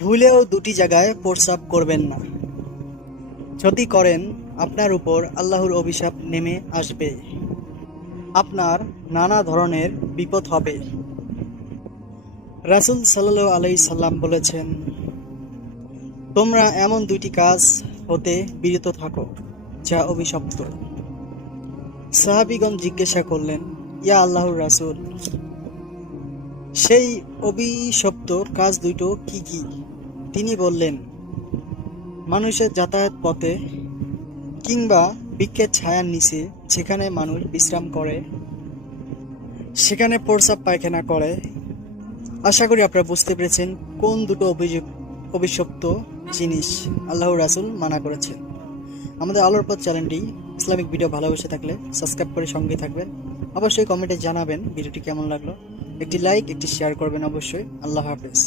ভুলেও দুটি জায়গায় প্রস্রাব করবেন না। যদি করেন আপনার উপর আল্লাহর অভিশাপ নেমে আসবে, আপনার নানা ধরনের বিপদ হবে। রাসূল সাল্লাল্লাহু আলাইহি সাল্লাম বলেছেন, তোমরা এমন দুইটি কাজ হতে বিরত থাকো যা অভিশপ্ত। সাহাবীগণ জিজ্ঞাসা করলেন, ইয়া আল্লাহর রাসূল, সেই অভিশপ্ত কাজ দুটো কি কি? তিনি বললেন, মানুষের যাতায়াত পথে কিংবা বৃক্ষের ছায়ার নিচে যেখানে মানুষ বিশ্রাম করে সেখানে প্রস্রাব পায়খানা করে। আশা করি আপনারা বুঝতে পেরেছেন কোন দুটো অভিশপ্ত জিনিস আল্লাহর রাসূল মানা করেছেন। আমাদের আলোর পথ চ্যানেলটি ইসলামিক ভিডিও ভালোবেসে থাকলে সাবস্ক্রাইব করে সঙ্গে থাকবেন। অবশ্যই কমেন্টে জানাবেন ভিডিওটি কেমন লাগলো। একটি লাইক, একটি শেয়ার করবেন অবশ্যই। আল্লাহ হাফেজ।